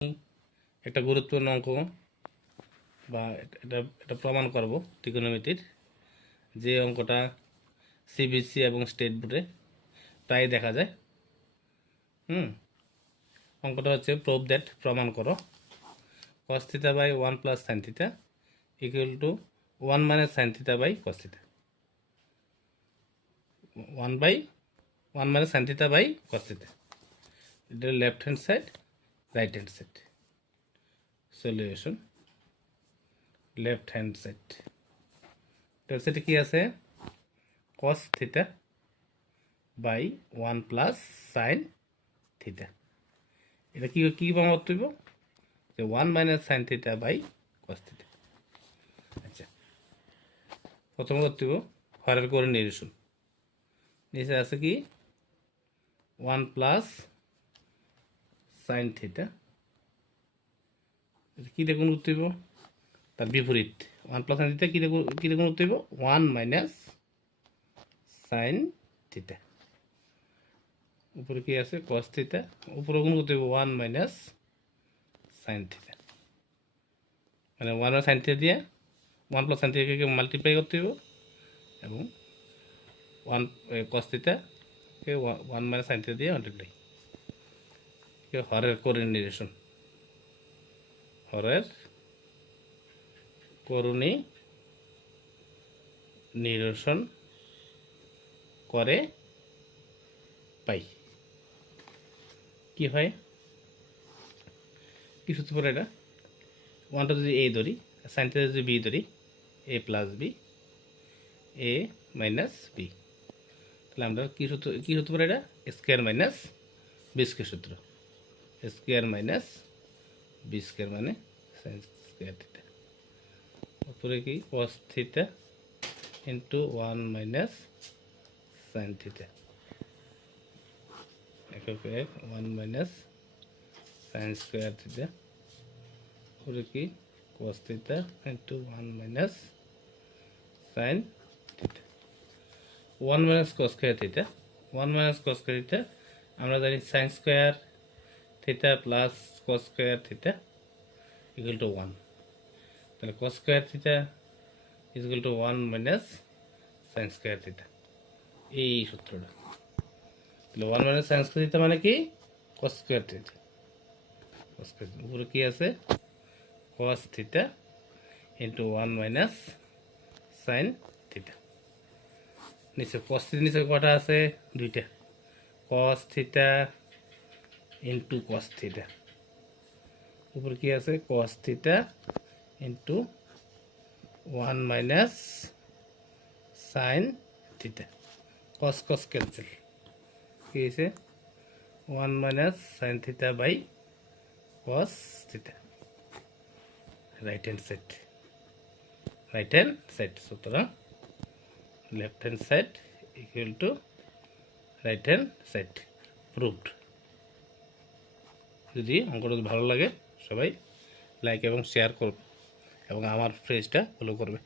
একটা গুরুত্বপূর্ণ অঙ্ক বা এটা এটা প্রমাণ করব ত্রিকোণমিতির, যে অঙ্কটা সিবিএসসি এবং স্টেট বোর্ডে প্রায় দেখা যায়। অঙ্কটা হচ্ছে প্রুভ দ্যাট, প্রমাণ করো cos θ by 1 plus sine θ equal to 1 minus sine θ by cos θ। 1 minus sine θ by cos θ, এটা left hand side, right hand side. Solution left hand side, তার সাথে কি আছে cos θ বাই 1 প্লাস সাইন θ। এটা কি কি প্রমাণ করতে হইব, যে 1 মাইনাস সাইন θ বাই cos θ। আচ্ছা, প্রথম করতে হইব হরের করে নিরসন। নিচে আছে কি 1 প্লাস সাইন θ, কি দেখুন করতে হইব তার বিপরীত। 1 প্লাস সাইন θ কি দেখুন করতে হইব 1 মাইনাস সাইন θ। উপরে কি আছে cos θ, উপরে গুণ করতে হবে 1 মাইনাস সাইন θ, মানে 1 মাইনাস সাইন θ দিয়ে 1 প্লাস সাইন θ কে মাল্টিপ্লাই করতে হবে এবং 1 cos θ কে 1 মাইনাস সাইন θ দিয়ে মাল্টিপ্লাই। হরের করণী নিরসন, হরের করণী নিরসন করে পাই। কি হয়, কি সূত্র পড়ে এটা, 1টা যদি এ ধরি, সাইন θ যদি বি ধরি, এ প্লাস বি, এ মাইনাস বি, তাহলে আমরা কি সূত্র পড়ে এটা, স্কোয়ার মাইনাস বি স্কোয়ার সূত্র। স্কোয়ার মাইনাস বি স্কোয়ার মানে সাইন স্কোয়ার থিটা। উপরে কি cos θ ইন্টু 1 মাইনাস সাইন θ, একক 1 মাইনাস সাইন স্কোয়ার θ। উপরে কি cos θ into 1 minus sine θ। 1 minus cos square θ, 1 minus cos square θ আমরা জানি sine square θ plus cos square θ equal to 1। তাহলে cos square θ equal to 1 minus sine square θ, এই সূত্রটা। তাহলে 1 minus sine square θ মানে কি cos স্কোয়ার θ। উপরে কি আছে cos θ ইন্টু 1 মাইনাস সাইন θ। নিচে cos θ নিচে কটা আছে, দুইটা, cos θ ইন্টু cos θ। উপরে কি আছে cos θ into 1 minus sine θ। cos cos cancel, কি হয়েছে 1 minus sine θ by cos θ। Right hand side, right hand side, সুতরাং left hand side equal to right hand side, proved. যদি অঙ্কটা ভালো লাগে সবাই লাইক এবং শেয়ার করবে এবং আমার পেজটা ফলো করবে।